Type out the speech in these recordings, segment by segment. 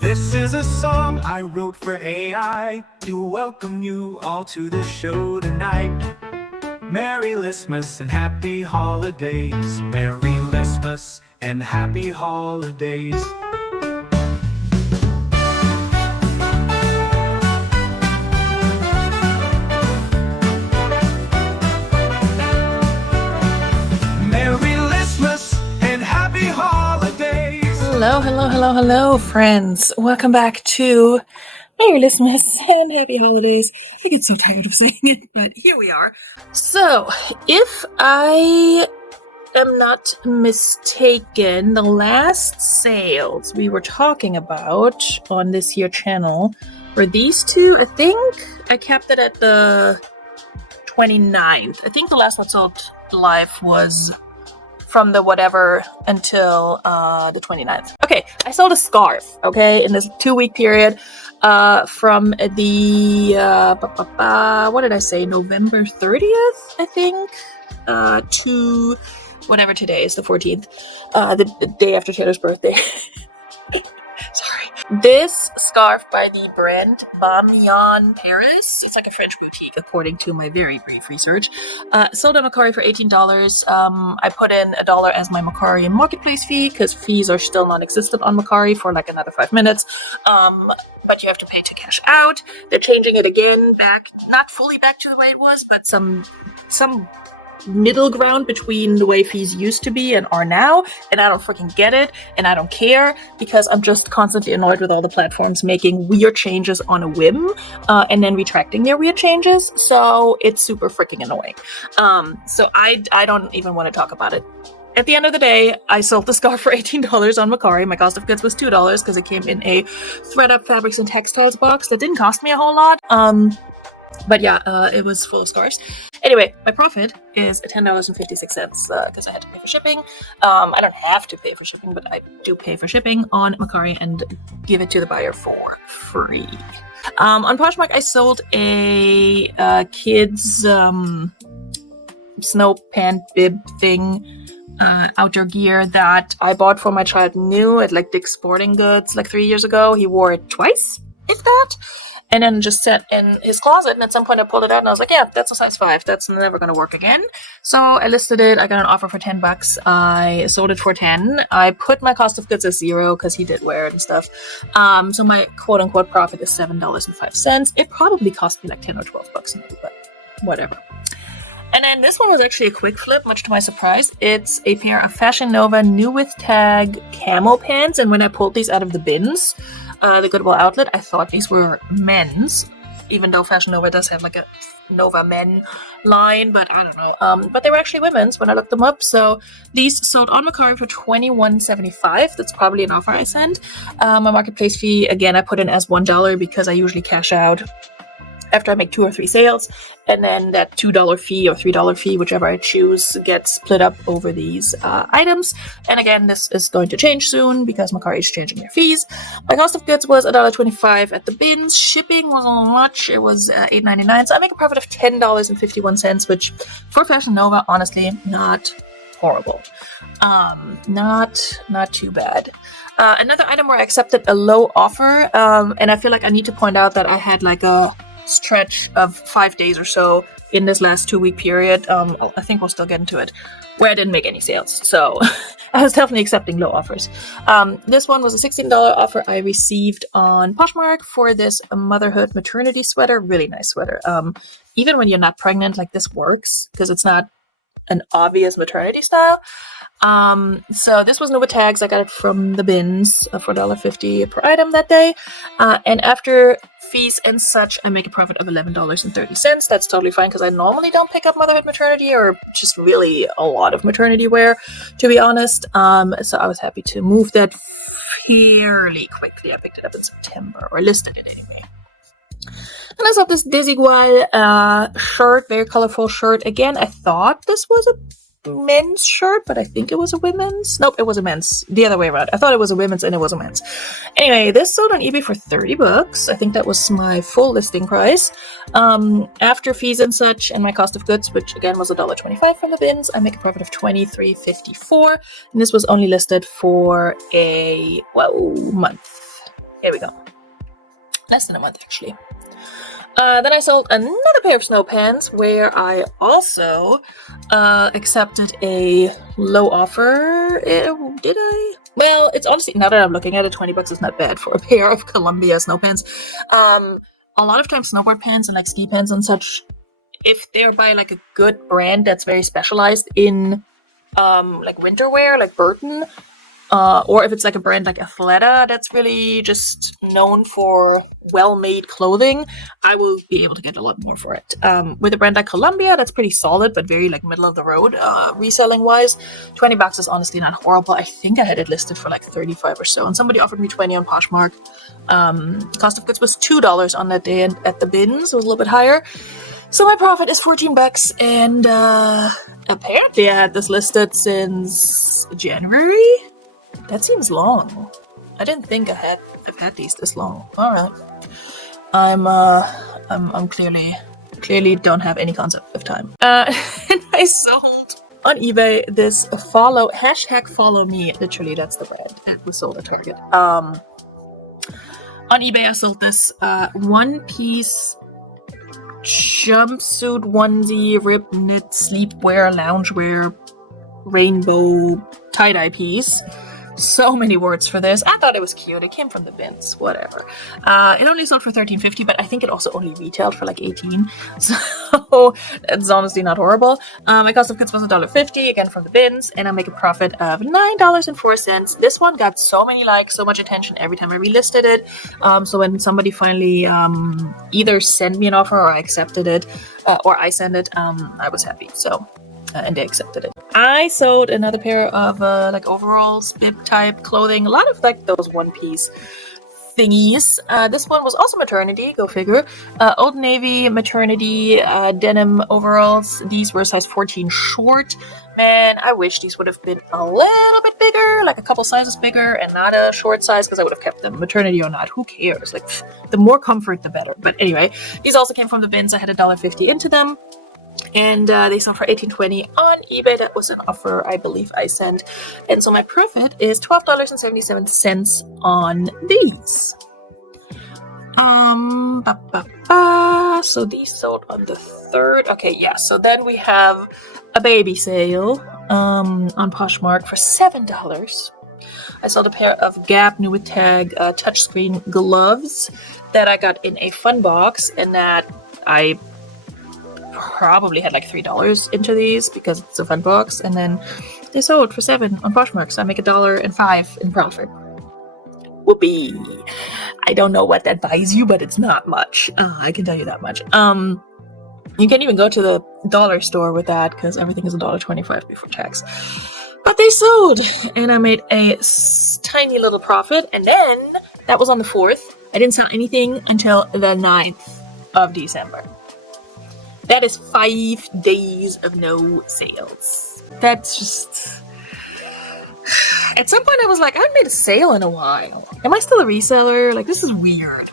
This is a song I wrote for AI to welcome you all to the show tonight. Merry Listmas and happy holidays. Merry Listmas and happy holidays. Merry Listmas and happy holidays. Hello, friends. Welcome back to Merry Listmas and Happy Holidays. I get so tired of saying it, but here we are. So, if I am not mistaken, the last sales we were talking about on this here channel were these two. I think I capped it at the 29th. I think the last one sold live was from the whatever until the 29th. Okay, I sold a scarf, okay, in this 2-week period from the, what did I say, November 30th, I think, to whatever today is, the 14th, the day after Taylor's birthday. Sorry. This scarf by the brand Bamiyan Paris. It's like a French boutique, according to my very brief research. Sold at Mercari for $18. I put in $1 as my Mercari marketplace fee because fees are still non-existent on Mercari for like another 5 minutes. But you have to pay to cash out. They're changing it again back, not fully back to the way it was, but some middle ground between the way fees used to be and are now, and I don't freaking get it, and I don't care, because I'm just constantly annoyed with all the platforms making weird changes on a whim, and then retracting their weird changes, so it's super freaking annoying. So I don't even want to talk about it. At the end of the day, I sold the scarf for $18 on Mercari. My cost of goods was $2 because it came in a ThreadUp Fabrics and Textiles box that didn't cost me a whole lot. But yeah, it was full of scarves. Anyway, my profit is $10.56 because I had to pay for shipping. I don't have to pay for shipping, but I do pay for shipping on Mercari and give it to the buyer for free. On Poshmark, I sold a kids snow pant bib thing, outdoor gear that I bought for my child new at like Dick's Sporting Goods like 3 years ago. He wore it twice, if that. And then just sat in his closet, and at some point I pulled it out, and I was like, yeah, that's a size 5. That's never going to work again. So I listed it. I got an offer for $10. I sold it for $10. I put my cost of goods as 0 because he did wear it and stuff. So my quote-unquote profit is $7.05. It probably cost me like $10 or $12 maybe, but whatever. And then this one was actually a quick flip, much to my surprise. It's a pair of Fashion Nova New With Tag camo pants, and when I pulled these out of the bins, the Goodwill outlet, I thought these were men's, even though Fashion Nova does have like a Nova men line, but I don't know. But they were actually women's when I looked them up. So these sold on Mercari for $21.75. That's probably an offer I sent. My marketplace fee, again, I put in as $1 because I usually cash out after I make 2 or 3 sales, and then that $2 fee or $3 fee, whichever I choose, gets split up over these items. And again, this is going to change soon because Mercari is changing their fees. My cost of goods was $1.25 at the bins. Shipping wasn't much. It was $8.99. So I make a profit of $10.51, which for Fashion Nova, honestly, not horrible. Not too bad. Another item where I accepted a low offer, and I feel like I need to point out that I had like a stretch of 5 days or so in this last 2-week period. I think we'll still get into it, where I didn't make any sales. So I was definitely accepting low offers. This one was a $16 offer I received on Poshmark for this motherhood maternity sweater. Really nice sweater. Even when you're not pregnant, like this works because it's not an obvious maternity style. So this was Nova Tags. I got it from the bins for $1.50 per item that day. And after fees and such, I make a profit of $11.30. That's totally fine because I normally don't pick up motherhood maternity or just really a lot of maternity wear, to be honest. So I was happy to move that fairly quickly. I picked it up in September, or listed it anyway. And I saw this Desigual shirt, very colorful shirt. Again, I thought this was a men's shirt, but I think it was a women's. Nope, it was a men's. The other way around. I thought it was a women's and it was a men's. Anyway, this sold on eBay for $30. I think that was my full listing price. After fees and such and my cost of goods, which again was $1.25 from the bins, I make a profit of $23.54. And this was only listed for a month. Here we go. Less than a month, actually. Then I sold another pair of snow pants where I also accepted a low offer. Did I? Well, it's honestly, now that I'm looking at it, $20 is not bad for a pair of Columbia snow pants. A lot of times snowboard pants and like ski pants and such, if they're by like a good brand that's very specialized in like winter wear, like Burton, or if it's like a brand like Athleta that's really just known for well-made clothing, I will be able to get a lot more for it. With a brand like Columbia, that's pretty solid, but very like middle of the road reselling wise. $20 is honestly not horrible. I think I had it listed for like 35 or so, and somebody offered me 20 on Poshmark. Cost of goods was $2 on that day, and at the bins it was a little bit higher. So my profit is $14, and apparently I had this listed since January. That seems long. I didn't think I've had these this long. All right. I'm clearly don't have any concept of time. And I sold on eBay this #follow me. Literally, that's the brand. It was sold at Target. On eBay, I sold this one-piece jumpsuit onesie, rib knit, sleepwear, loungewear, rainbow tie-dye piece. So many words for this. I thought it was cute. It came from the bins. Whatever. It only sold for $13.50, but I think it also only retailed for like $18. So it's honestly not horrible. My cost of goods was $1.50, again from the bins, and I make a profit of $9.04. This one got so many likes, so much attention every time I relisted it. So when somebody finally either sent me an offer or I accepted it, or I sent it, I was happy. So. And they accepted it. I sold another pair of like overalls, bib type clothing, a lot of like those one-piece thingies. This one was also maternity, go figure. Old Navy maternity denim overalls. These were size 14 short. Man, I wish these would have been a little bit bigger, like a couple sizes bigger, and not a short size, because I would have kept them maternity or not. Who cares? Like, the more comfort, the better. But anyway, these also came from the bins. I had $1.50 into them. And they sold for $18.20 on eBay. That was an offer I believe I sent. And so my profit is $12.77 on these. So these sold on the 3rd. Okay, yeah. So then we have a baby sale on Poshmark for $7. I sold a pair of Gap New with Tag touchscreen gloves that I got in a fun box, and that I probably had like $3 into these because it's a fun box, and then they sold for $7 on Poshmark, so I make $1.05 in profit. Whoopee! I don't know what that buys you, but it's not much. I can tell you that much. You can't even go to the dollar store with that because everything is $1.25 before tax. But they sold, and I made a tiny little profit. And then that was on the 4th. I didn't sell anything until the 9th of December. That is 5 days of no sales. That's just... At some point I was like, I haven't made a sale in a while. Am I still a reseller? Like, this is weird.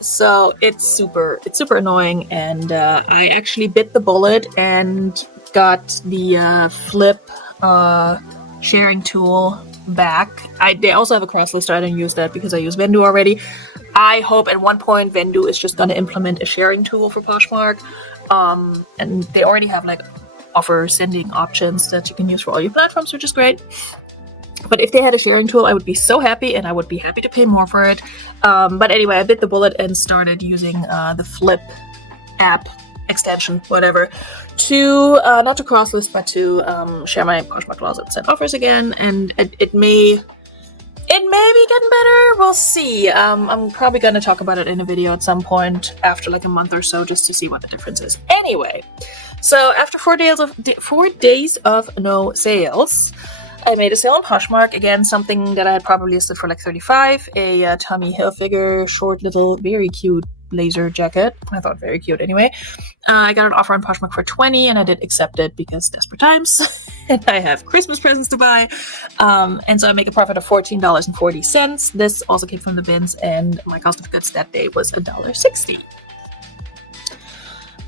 So it's super annoying, and I actually bit the bullet and got the Flip sharing tool back. They also have a cross lister. I don't use that because I use Vendu already. I hope at one point Vendu is just going to implement a sharing tool for Poshmark. And they already have like offer sending options that you can use for all your platforms, which is great. But if they had a sharing tool, I would be so happy, and I would be happy to pay more for it. But anyway, I bit the bullet and started using the Flip app extension, whatever, to not to cross list, but to share my Poshmark closets and offers again. And it may be getting better. We'll see. I'm probably going to talk about it in a video at some point after like a month or so, just to see what the difference is. Anyway, so after 4 days of no sales, I made a sale on Poshmark. Again, something that I had probably listed for like $35. A Tommy Hilfiger short little, very cute blazer jacket. I thought very cute anyway. I got an offer on Poshmark for $20, and I did accept it because desperate times. And I have Christmas presents to buy. And so I make a profit of $14.40. This also came from the bins, and my cost of goods that day was $1.60.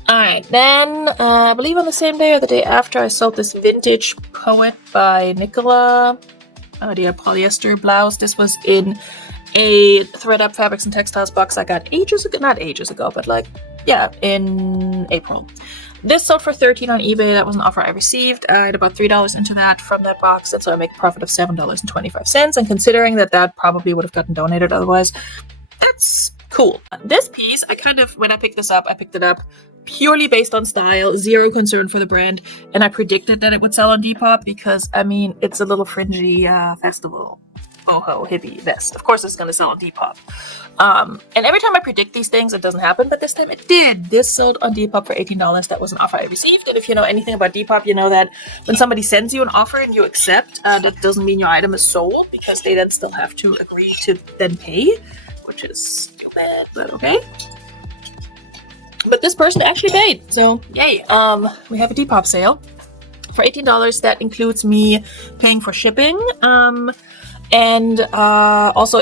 Alright, then I believe on the same day or the day after, I sold this vintage Poet by Nicola. Dear polyester blouse. This was in a Thread Up Fabrics and Textiles box I got not ages ago, but like, yeah, in April. This sold for $13 on eBay. That was an offer I received. I had about $3 into that from that box, and so I make a profit of $7.25. And considering that probably would have gotten donated otherwise, that's cool. This piece, when I picked this up, I picked it up purely based on style, zero concern for the brand, and I predicted that it would sell on Depop because, I mean, it's a little fringy festival boho hippie vest. Of course it's going to sell on Depop. And every time I predict these things, it doesn't happen, but this time it did. This sold on Depop for $18. That was an offer I received, and if you know anything about Depop, you know that when somebody sends you an offer and you accept, that doesn't mean your item is sold, because they then still have to agree to then pay, which is bad, but okay. But this person actually paid, so yay. We have a Depop sale for $18. That includes me paying for shipping, and also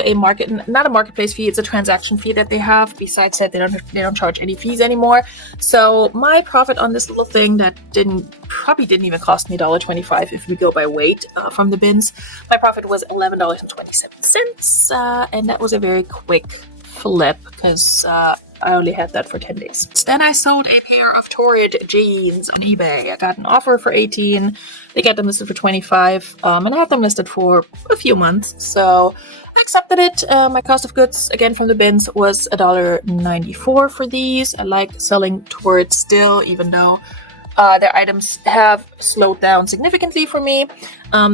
not a marketplace fee. It's a transaction fee that they have. Besides that, they don't charge any fees anymore. So my profit on this little thing that probably didn't even cost me $1.25 if we go by weight from the bins. My profit was $11.27, and that was a very quick flip because I only had that for 10 days. Then I sold a pair of Torrid jeans on eBay. I got an offer for $18. They got them listed for $25, and I had them listed for a few months, so I accepted it. My cost of goods, again from the bins, was $1.94 for these. I like selling Torrid still, even though their items have slowed down significantly for me.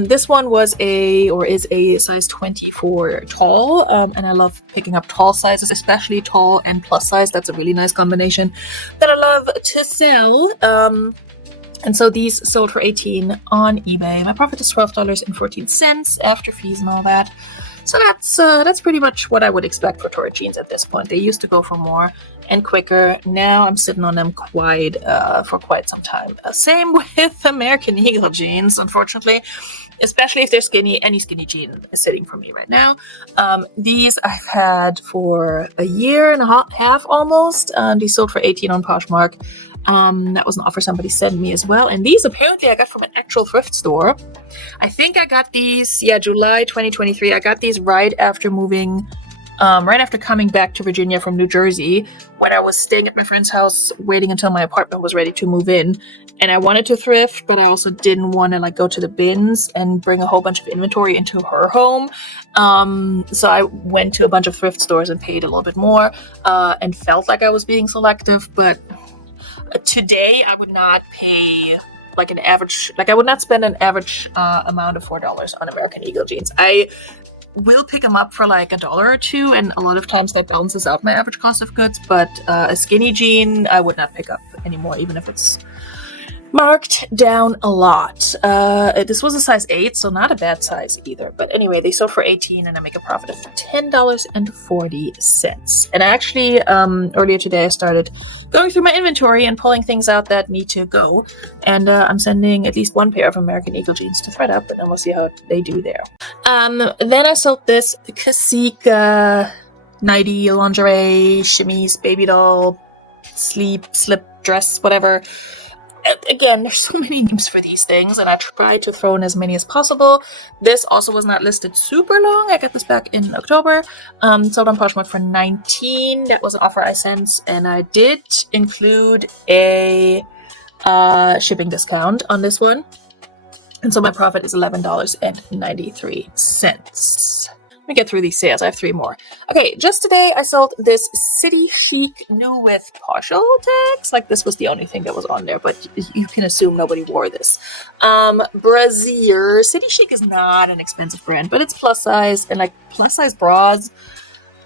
This one is a size 24 tall, and I love picking up tall sizes, especially tall and plus size. That's a really nice combination that I love to sell. And so these sold for $18 on eBay. My profit is $12.14 after fees and all that. So that's pretty much what I would expect for Torrid jeans at this point. They used to go for more and quicker. Now I'm sitting on them for quite some time. Same with American Eagle jeans, unfortunately, especially if they're skinny. Any skinny jean is sitting for me right now. These I've had for a year and a half almost. These sold for $18 on Poshmark. That was an offer somebody sent me as well. And these apparently I got from an actual thrift store. I think I got these, July 2023. I got these right after coming back to Virginia from New Jersey, when I was staying at my friend's house, waiting until my apartment was ready to move in. And I wanted to thrift, but I also didn't want to go to the bins and bring a whole bunch of inventory into her home. So I went to a bunch of thrift stores and paid a little bit more, and felt like I was being selective, but today I would not pay I would not spend an average amount of $4 on American Eagle jeans. I will pick them up for $1 or $2, and a lot of times that balances out my average cost of goods, but a skinny jean I would not pick up anymore, even if it's marked down a lot. This was a size 8, so not a bad size either. But anyway, they sold for $18, and I make a profit of $10.40. And I actually, earlier today, I started going through my inventory and pulling things out that need to go. And I'm sending at least one pair of American Eagle jeans to Thread Up, and then we'll see how they do there. Then I sold this Cacique nighty, lingerie, shimmies, baby doll, slip dress, whatever. Again, there's so many names for these things, and I try to throw in as many as possible. This also was not listed super long. I got this back in October. Sold on Poshmark for $19. That was an offer I sent, and I did include a shipping discount on this one. And so my profit is $11.93. Let me get through these sales. I have 3 more. Okay, just today I sold this City Chic new with partial tags. This was the only thing that was on there, but you can assume nobody wore this. Brassiere. City Chic is not an expensive brand, but it's plus size, and plus size bras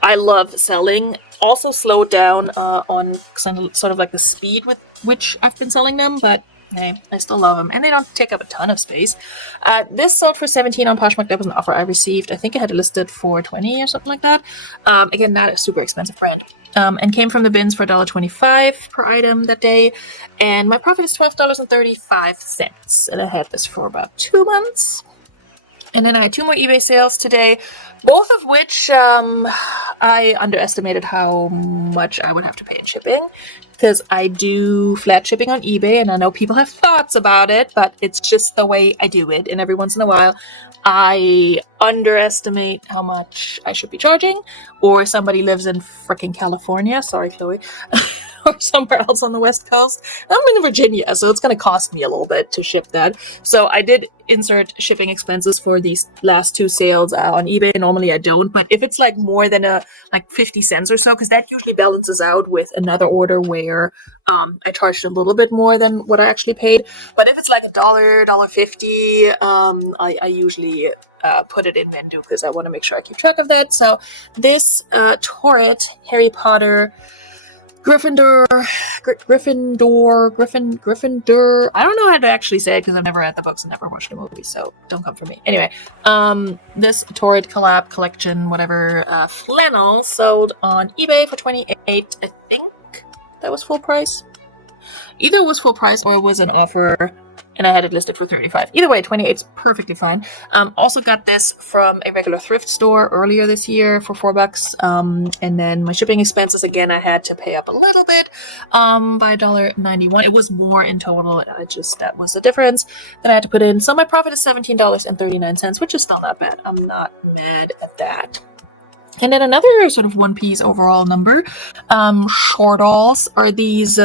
I love selling. Also slowed down on sort of the speed with which I've been selling them, but hey, I still love them, and they don't take up a ton of space. This sold for $17 on Poshmark. That was an offer I received. I think I had it listed for $20 or something like that. Again, not a super expensive brand. And came from the bins for $1.25 per item that day. And my profit is $12.35. And I had this for about 2 months. And then I had 2 more eBay sales today, both of which I underestimated how much I would have to pay in shipping, because I do flat shipping on eBay, and I know people have thoughts about it, but it's just the way I do it. And every once in a while, I underestimate how much I should be charging, or somebody lives in freaking California, sorry Chloe, or somewhere else on the West Coast. I'm in Virginia, so it's going to cost me a little bit to ship that. So I did insert shipping expenses for these last two sales on eBay. Normally I don't, but if it's like more than like 50 cents or so, because that usually balances out with another order where I charged a little bit more than what I actually paid. But if it's like $1.50, I usually put it in Mendo because I want to make sure I keep track of that. So this Torrid Harry Potter Gryffindor. I don't know how to actually say it because I've never read the books and never watched the movie, so don't come for me. Anyway, this Torrid collab collection, whatever, flannel sold on eBay for $28. I think that was full price. Either it was full price or it was an offer and I had it listed for $35. Either way, $28 is perfectly fine. Also got this from a regular thrift store earlier this year for $4. And then my shipping expenses, again, I had to pay up a little bit by $1.91. It was more in total. That was the difference that I had to put in. So my profit is $17.39, which is still not bad. I'm not mad at that. And then another sort of one-piece overall number, shortalls are these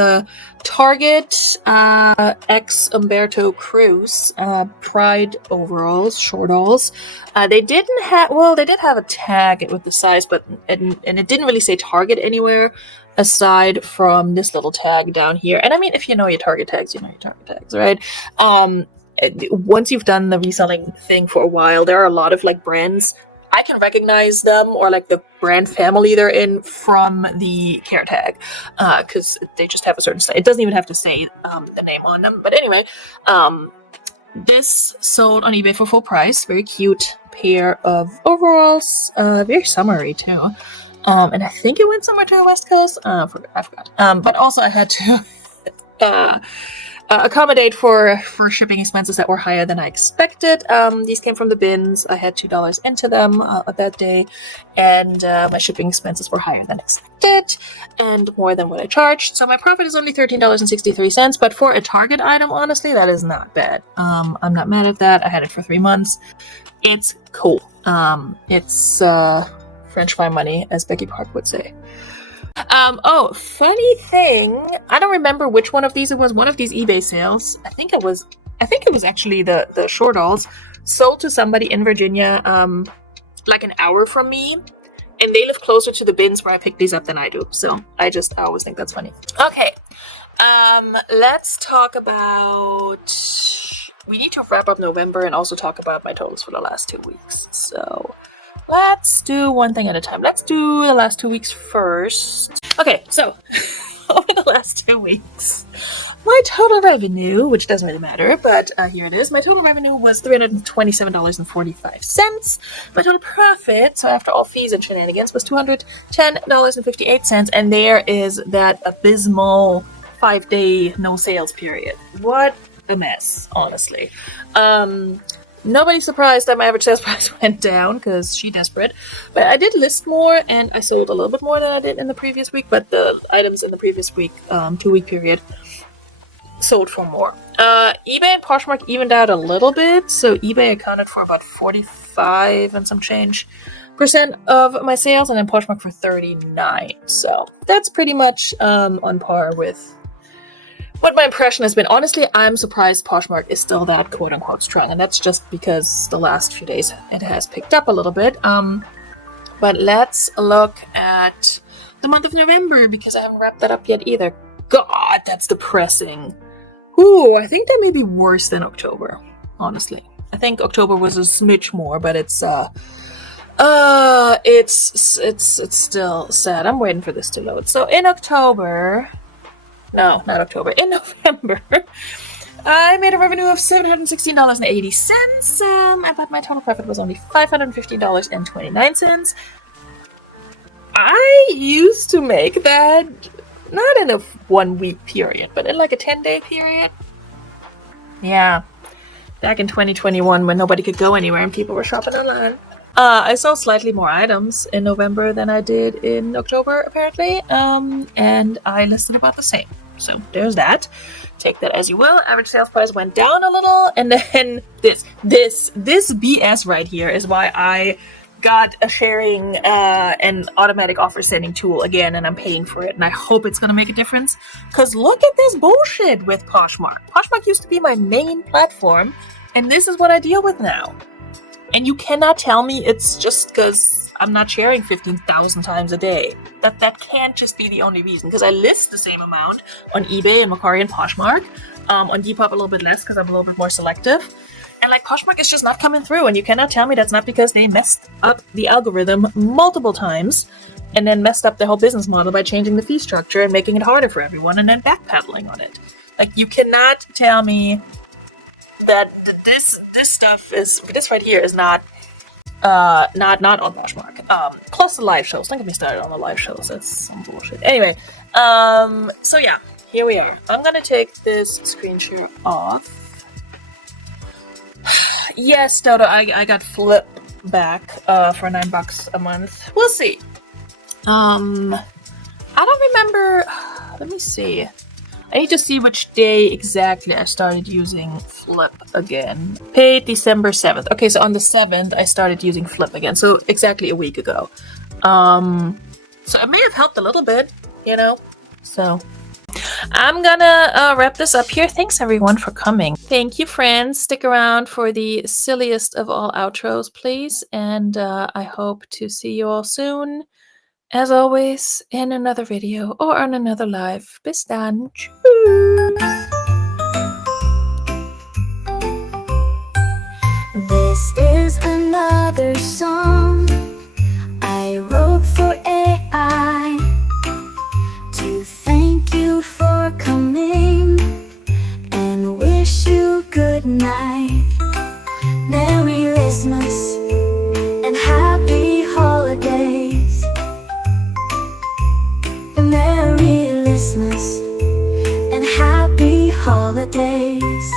Target X Umberto Cruz Pride overalls, shortalls. They did have a tag with the size, but and it didn't really say Target anywhere aside from this little tag down here. And I mean, if you know your Target tags, you know your Target tags, right? Once you've done the reselling thing for a while, there are a lot of like brands I can recognize them or like the brand family they're in from the care tag because they just have a certain style. It doesn't even have to say the name on them. But anyway, this sold on eBay for full price. Very cute pair of overalls. Very summery too. And I think it went somewhere to the West Coast. I forgot. But also I had to accommodate for shipping expenses that were higher than I expected. These came from the bins. I had $2 into them that day, and my shipping expenses were higher than expected and more than what I charged. So my profit is only $13.63, but for a Target item, honestly, that is not bad. I'm not mad at that. I had it for 3 months. It's cool. It's French fry money, as Becky Park would say. Funny thing, I don't remember which one of these it was. One of these eBay sales, I think it was actually the shortalls sold to somebody in Virginia, like an hour from me, and they live closer to the bins where I picked these up than I do. So I always think that's funny. Okay, let's talk about. We need to wrap up November and also talk about my totals for the last 2 weeks. So. Let's do one thing at a time. Let's do the last 2 weeks first. Okay, so over the last 2 weeks, my total revenue, which doesn't really matter, but here it is. My total revenue was $327.45. My total profit, so after all fees and shenanigans, was $210.58. And there is that abysmal 5-day no sales period. What a mess, honestly. Nobody's surprised that my average sales price went down because she's desperate. But I did list more and I sold a little bit more than I did in the previous week. But the items in the previous week, 2-week period, sold for more. eBay and Poshmark evened out a little bit. So eBay accounted for about 45 and some change % of my sales, and then Poshmark for 39. So that's pretty much on par with what my impression has been. Honestly, I'm surprised Poshmark is still that quote-unquote strong, and that's just because the last few days it has picked up a little bit. But let's look at the month of November, because I haven't wrapped that up yet either. God, that's depressing. Ooh, I think that may be worse than October, honestly. I think October was a smidge more, but it's still sad. I'm waiting for this to load. So in October... No, not October. In November, I made a revenue of $716.80. But my total profit was only $550.29. I used to make that, not in a 1-week period, but in like a 10-day period. Yeah. Back in 2021 when nobody could go anywhere and people were shopping online. I sold slightly more items in November than I did in October, apparently. And I listed about the same. So there's that. Take that as you will. Average sales price went down a little, and then this BS right here is why I got a sharing and automatic offer sending tool again, and I'm paying for it, and I hope it's gonna make a difference. Cause look at this bullshit with Poshmark. Poshmark used to be my main platform, and this is what I deal with now. And you cannot tell me it's just because I'm not sharing 15,000 times a day. That can't just be the only reason, because I list the same amount on eBay and Mercari and Poshmark. On Depop a little bit less because I'm a little bit more selective. And like Poshmark is just not coming through, and you cannot tell me that's not because they messed up the algorithm multiple times and then messed up the whole business model by changing the fee structure and making it harder for everyone and then backpedaling on it. Like, you cannot tell me that this stuff is, this right here is not on Poshmark. Plus the live shows. Don't get me started on the live shows. That's some bullshit. Anyway, so yeah, here we are. I'm gonna take this screen share off. Yes, Dodo, I got Flip back for $9 a month. We'll see. I don't remember. Let me see. I need to see which day exactly I started using Flip again. Paid December 7th. Okay, so on the 7th, I started using Flip again. So exactly a week ago. So it may have helped a little bit, you know? So I'm gonna wrap this up here. Thanks everyone for coming. Thank you, friends. Stick around for the silliest of all outros, please. And I hope to see you all soon. As always, in another video or on another live. Bis dann. Tschüss. This is another song I wrote for AI to thank you for coming and wish you good night. Merry Listmas and happy holidays. Merry Listmas and happy holidays.